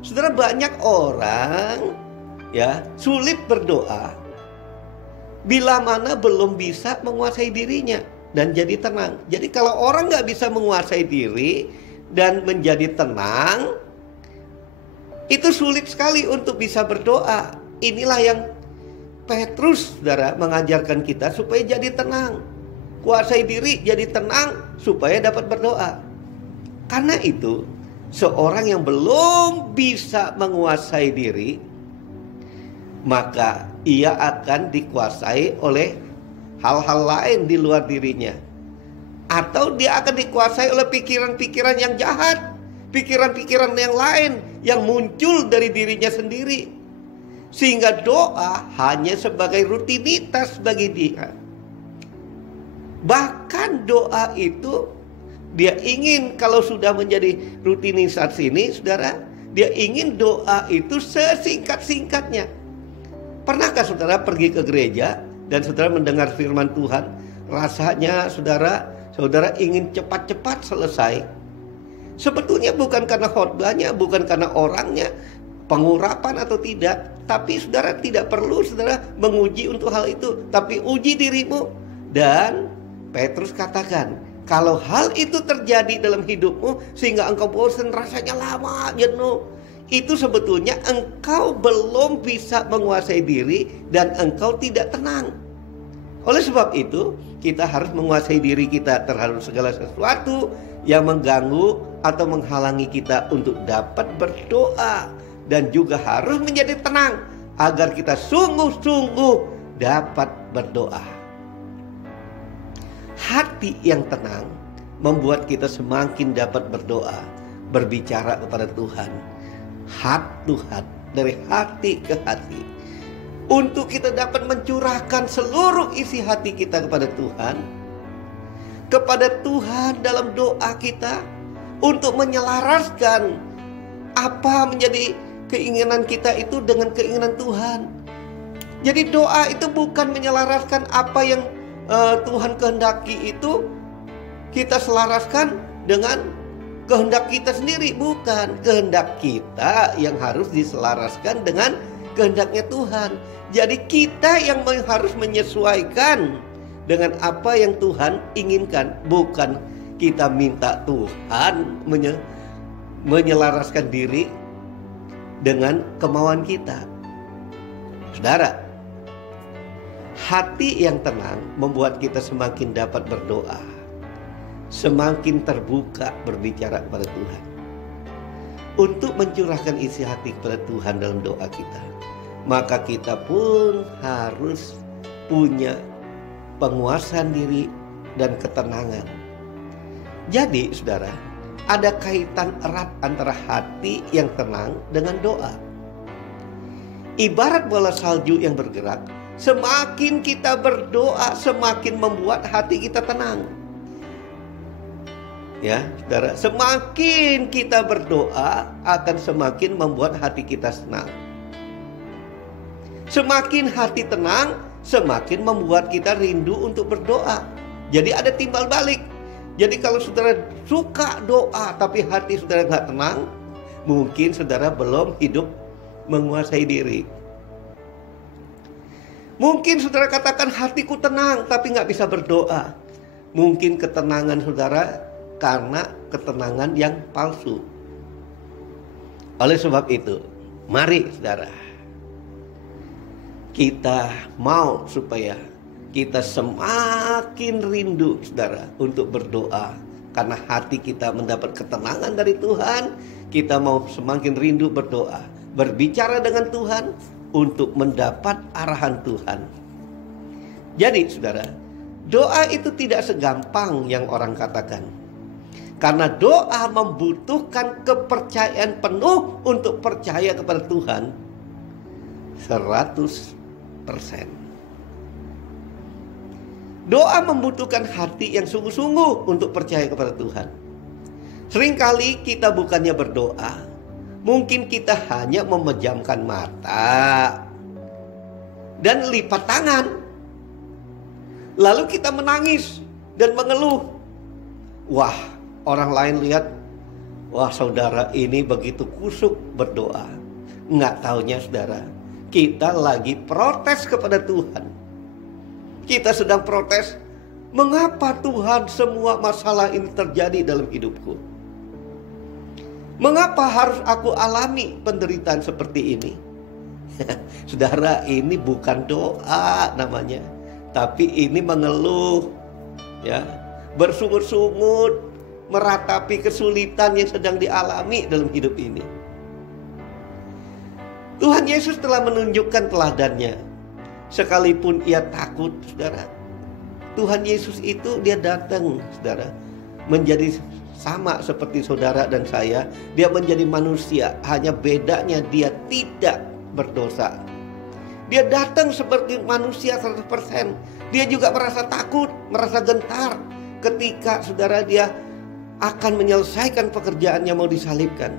Saudara, banyak orang sulit berdoa bila mana belum bisa menguasai dirinya dan jadi tenang. Jadi kalau orang gak bisa menguasai diri dan menjadi tenang, itu sulit sekali untuk bisa berdoa. Inilah yang Petrus, saudara, mengajarkan kita supaya jadi tenang. Kuasai diri, jadi tenang supaya dapat berdoa. Karena itu, seorang yang belum bisa menguasai diri, maka ia akan dikuasai oleh hal-hal lain di luar dirinya. Atau dia akan dikuasai oleh pikiran-pikiran yang jahat, pikiran-pikiran yang lain yang muncul dari dirinya sendiri. Sehingga doa hanya sebagai rutinitas bagi dia. Bahkan doa itu dia ingin, kalau sudah menjadi rutinitas ini, saudara, dia ingin doa itu sesingkat-singkatnya. Pernahkah saudara pergi ke gereja dan saudara mendengar firman Tuhan, rasanya saudara ingin cepat-cepat selesai? Sebetulnya bukan karena khotbahnya, bukan karena orangnya, pengurapan atau tidak, tapi saudara tidak perlu saudara menguji untuk hal itu, tapi uji dirimu. Dan Petrus katakan, kalau hal itu terjadi dalam hidupmu sehingga engkau bosan, rasanya lama, jenuh, itu sebetulnya engkau belum bisa menguasai diri dan engkau tidak tenang. Oleh sebab itu, kita harus menguasai diri kita terhadap segala sesuatu yang mengganggu atau menghalangi kita untuk dapat berdoa. Dan juga harus menjadi tenang agar kita sungguh-sungguh dapat berdoa. Hati yang tenang membuat kita semakin dapat berdoa, berbicara kepada Tuhan, heart to heart, dari hati ke hati, untuk kita dapat mencurahkan seluruh isi hati kita kepada Tuhan dalam doa kita, untuk menyelaraskan apa menjadi keinginan kita itu dengan keinginan Tuhan. Jadi doa itu bukan menyelaraskan apa yang Tuhan kehendaki itu kita selaraskan dengan kehendak kita sendiri. Bukan, kehendak kita yang harus diselaraskan dengan kehendaknya Tuhan. Jadi kita yang harus menyesuaikan dengan apa yang Tuhan inginkan. Bukan kita minta Tuhan menyelaraskan diri dengan kemauan kita. Saudara, hati yang tenang membuat kita semakin dapat berdoa, semakin terbuka berbicara kepada Tuhan, untuk mencurahkan isi hati kepada Tuhan dalam doa kita. Maka kita pun harus punya penguasaan diri dan ketenangan. Jadi saudara, ada kaitan erat antara hati yang tenang dengan doa. Ibarat bola salju yang bergerak, semakin kita berdoa, semakin membuat hati kita tenang. Ya, saudara, semakin kita berdoa akan semakin membuat hati kita senang. Semakin hati tenang, semakin membuat kita rindu untuk berdoa. Jadi ada timbal balik. Jadi kalau saudara suka doa tapi hati saudara nggak tenang, mungkin saudara belum hidup menguasai diri. Mungkin saudara katakan hatiku tenang tapi nggak bisa berdoa. Mungkin ketenangan saudara karena ketenangan yang palsu. Oleh sebab itu, mari saudara, kita mau supaya kita semakin rindu saudara untuk berdoa. Karena hati kita mendapat ketenangan dari Tuhan, kita mau semakin rindu berdoa, berbicara dengan Tuhan untuk mendapat arahan Tuhan. Jadi saudara, doa itu tidak segampang yang orang katakan. Karena doa membutuhkan kepercayaan penuh untuk percaya kepada Tuhan 100%. Doa membutuhkan hati yang sungguh-sungguh untuk percaya kepada Tuhan. Seringkali kita bukannya berdoa, mungkin kita hanya memejamkan mata dan lipat tangan. Lalu kita menangis dan mengeluh. Wah, orang lain lihat, wah saudara ini begitu kusuk berdoa. Nggak taunya saudara, kita lagi protes kepada Tuhan. Kita sedang protes, mengapa Tuhan semua masalah ini terjadi dalam hidupku? Mengapa harus aku alami penderitaan seperti ini? Saudara, ini bukan doa namanya, tapi ini mengeluh, ya, bersungut-sungut, meratapi kesulitan yang sedang dialami dalam hidup ini. Tuhan Yesus telah menunjukkan teladannya. Sekalipun ia takut, saudara, Tuhan Yesus itu dia datang, saudara, menjadi sama seperti saudara dan saya. Dia menjadi manusia, hanya bedanya dia tidak berdosa. Dia datang seperti manusia 100%. Dia juga merasa takut, merasa gentar ketika saudara dia akan menyelesaikan pekerjaannya mau disalibkan.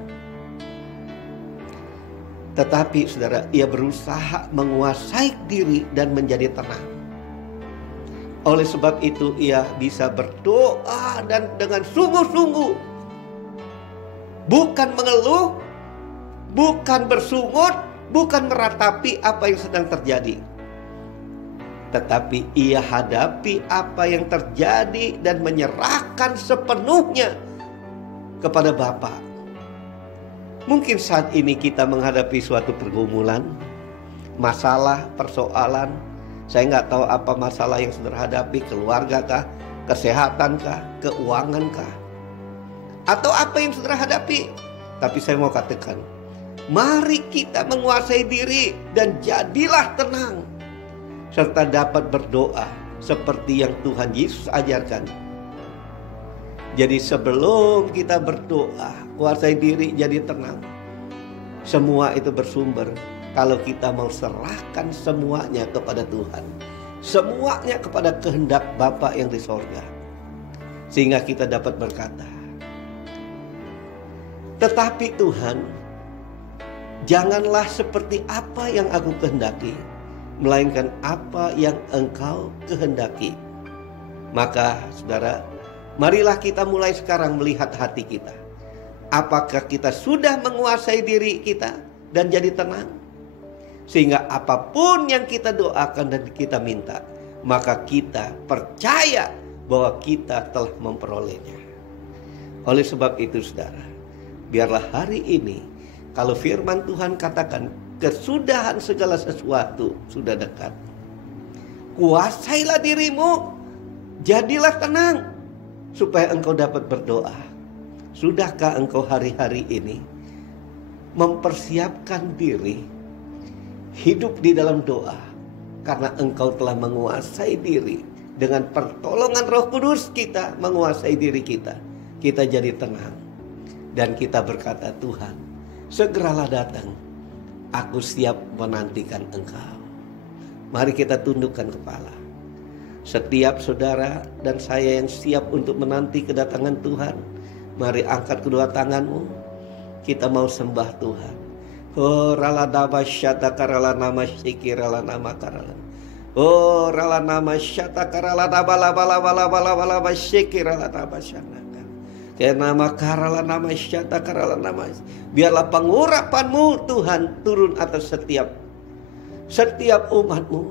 Tetapi saudara, ia berusaha menguasai diri dan menjadi tenang. Oleh sebab itu ia bisa berdoa dan dengan sungguh-sungguh. Bukan mengeluh, bukan bersungut, bukan meratapi apa yang sedang terjadi. Tetapi ia hadapi apa yang terjadi dan menyerahkan sepenuhnya kepada Bapa. Mungkin saat ini kita menghadapi suatu pergumulan, masalah, persoalan. Saya nggak tahu apa masalah yang saudara hadapi, keluarga kah, kesehatan kah, keuangan kah, atau apa yang saudara hadapi. Tapi saya mau katakan, mari kita menguasai diri dan jadilah tenang, serta dapat berdoa seperti yang Tuhan Yesus ajarkan. Jadi sebelum kita berdoa, kuasai diri jadi tenang. Semua itu bersumber kalau kita mau serahkan semuanya kepada Tuhan. Semuanya kepada kehendak Bapa yang di sorga. Sehingga kita dapat berkata, tetapi Tuhan, janganlah seperti apa yang aku kehendaki, melainkan apa yang Engkau kehendaki. Maka saudara, marilah kita mulai sekarang melihat hati kita. Apakah kita sudah menguasai diri kita dan jadi tenang? Sehingga apapun yang kita doakan dan kita minta, maka kita percaya bahwa kita telah memperolehnya. Oleh sebab itu saudara, biarlah hari ini, kalau firman Tuhan katakan kesudahan segala sesuatu sudah dekat, kuasailah dirimu, jadilah tenang, supaya engkau dapat berdoa. Sudahkah engkau hari-hari ini mempersiapkan diri hidup di dalam doa? Karena engkau telah menguasai diri. Dengan pertolongan Roh Kudus kita menguasai diri kita. Kita jadi tenang. Dan kita berkata, Tuhan, segeralah datang. Aku siap menantikan engkau. Mari kita tundukkan kepala. Setiap saudara dan saya yang siap untuk menanti kedatangan Tuhan, mari angkat kedua tanganmu. Kita mau sembah Tuhan. Oh rala nama syata karala nama syikirala nama karala. Oh rala nama syata karala nama laba laba laba laba laba syikirala nama syanaka. Kayak nama karala nama syata karala nama. Biarlah pengurapanmu Tuhan turun atas setiap umatmu.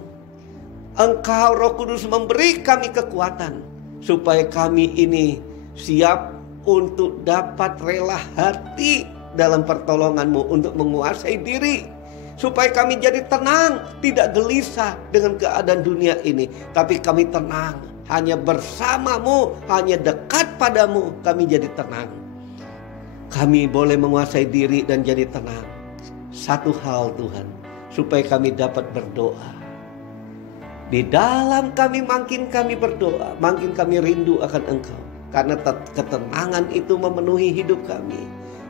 Engkau Roh Kudus memberi kami kekuatan supaya kami ini siap untuk dapat rela hati dalam pertolonganmu untuk menguasai diri. Supaya kami jadi tenang, tidak gelisah dengan keadaan dunia ini. Tapi kami tenang, hanya bersamamu, hanya dekat padamu, kami jadi tenang. Kami boleh menguasai diri dan jadi tenang. Satu hal Tuhan, supaya kami dapat berdoa. Di dalam kami makin kami berdoa, makin kami rindu akan Engkau. Karena ketenangan itu memenuhi hidup kami.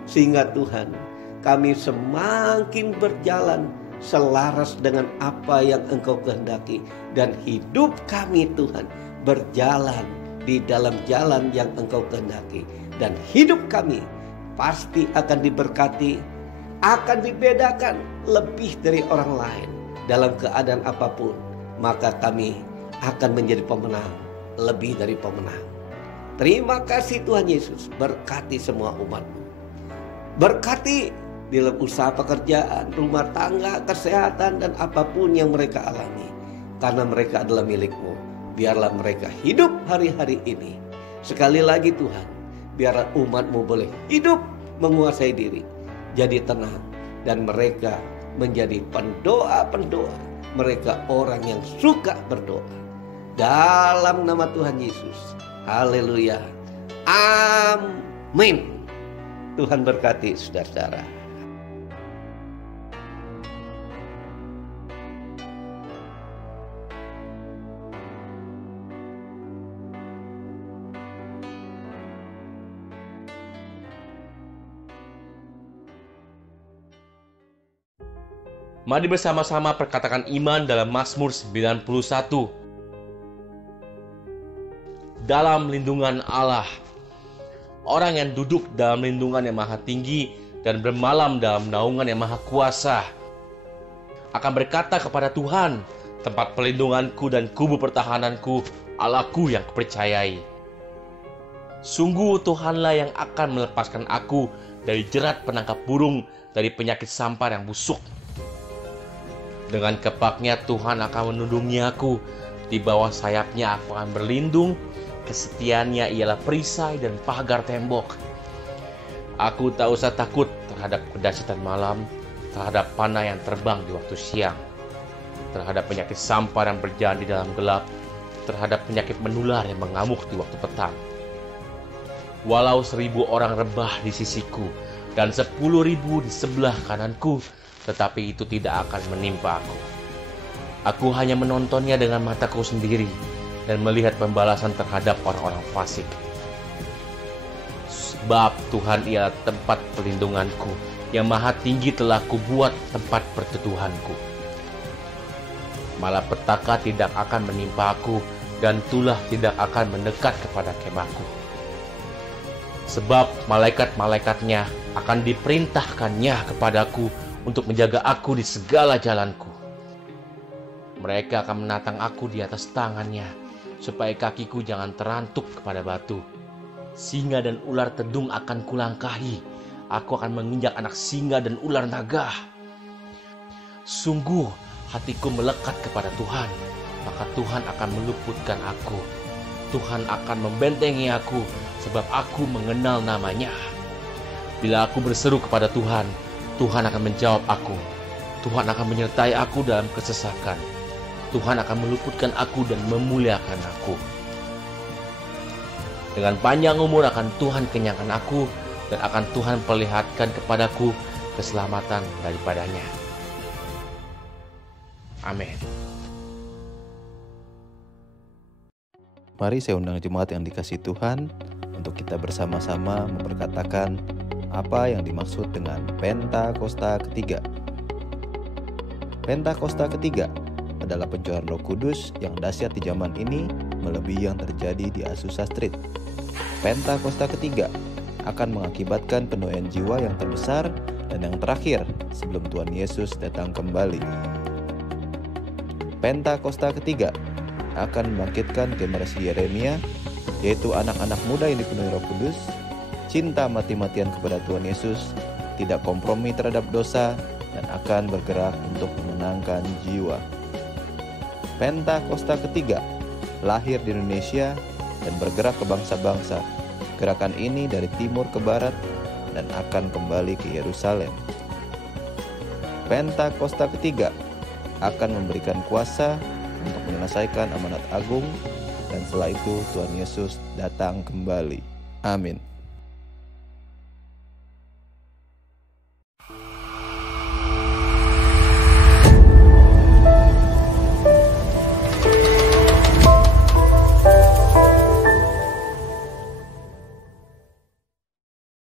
Sehingga Tuhan, kami semakin berjalan selaras dengan apa yang Engkau kehendaki. Dan hidup kami Tuhan berjalan di dalam jalan yang Engkau kehendaki. Dan hidup kami pasti akan diberkati, akan dibedakan lebih dari orang lain. Dalam keadaan apapun, maka kami akan menjadi pemenang, lebih dari pemenang. Terima kasih Tuhan Yesus, berkati semua umat-Mu. Berkati dalam usaha pekerjaan, rumah tangga, kesehatan, dan apapun yang mereka alami. Karena mereka adalah milik-Mu. Biarlah mereka hidup hari-hari ini. Sekali lagi Tuhan, biarlah umat-Mu boleh hidup menguasai diri, jadi tenang. Dan mereka menjadi pendoa-pendoa. Mereka orang yang suka berdoa. Dalam nama Tuhan Yesus. Haleluya. Amin. Tuhan berkati saudara-saudara. Mari bersama-sama perkatakan iman dalam Mazmur 91. Dalam lindungan Allah. Orang yang duduk dalam lindungan yang maha tinggi dan bermalam dalam naungan yang maha kuasa akan berkata kepada Tuhan, tempat pelindunganku dan kubu pertahananku, Allahku yang kupercayai. Sungguh Tuhanlah yang akan melepaskan aku dari jerat penangkap burung, dari penyakit sampar yang busuk. Dengan kepaknya Tuhan akan melindungi aku, di bawah sayapnya aku akan berlindung, kesetiaannya ialah perisai dan pagar tembok. Aku tak usah takut terhadap kedahsyatan malam, terhadap panah yang terbang di waktu siang, terhadap penyakit sampar yang berjalan di dalam gelap, terhadap penyakit menular yang mengamuk di waktu petang. Walau 1000 orang rebah di sisiku dan 10.000 di sebelah kananku, tetapi itu tidak akan menimpa aku. Aku hanya menontonnya dengan mataku sendiri dan melihat pembalasan terhadap orang-orang fasik. Sebab Tuhan ialah tempat perlindunganku, yang maha tinggi telah kubuat tempat perteduhanku. Malapetaka tidak akan menimpa aku, dan tulah tidak akan mendekat kepada kemahku. Sebab malaikat-malaikatnya akan diperintahkannya kepadaku untuk menjaga aku di segala jalanku. Mereka akan menatang aku di atas tangannya, supaya kakiku jangan terantuk kepada batu. Singa dan ular tedung akan kulangkahi. Aku akan menginjak anak singa dan ular naga. Sungguh hatiku melekat kepada Tuhan, maka Tuhan akan meluputkan aku. Tuhan akan membentengi aku, sebab aku mengenal namanya. Bila aku berseru kepada Tuhan, Tuhan akan menjawab aku. Tuhan akan menyertai aku dalam kesesakan. Tuhan akan meluputkan aku dan memuliakan aku. Dengan panjang umur akan Tuhan kenyangkan aku, dan akan Tuhan perlihatkan kepadaku keselamatan daripadanya. Amin. Mari saya undang jemaat yang dikasihi Tuhan untuk kita bersama-sama memperkatakan apa yang dimaksud dengan Pentakosta ketiga. Pentakosta ketiga adalah pencurahan Roh Kudus yang dahsyat di zaman ini melebihi yang terjadi di Azusa Street. Pentakosta ketiga akan mengakibatkan penuaian jiwa yang terbesar dan yang terakhir sebelum Tuhan Yesus datang kembali. Pentakosta ketiga akan membangkitkan generasi Yeremia, yaitu anak-anak muda yang dipenuhi Roh Kudus, cinta mati-matian kepada Tuhan Yesus, tidak kompromi terhadap dosa, dan akan bergerak untuk memenangkan jiwa. Pentakosta ketiga lahir di Indonesia dan bergerak ke bangsa-bangsa. Gerakan ini dari timur ke barat dan akan kembali ke Yerusalem. Pentakosta ketiga akan memberikan kuasa untuk menyelesaikan amanat agung, dan setelah itu Tuhan Yesus datang kembali. Amin.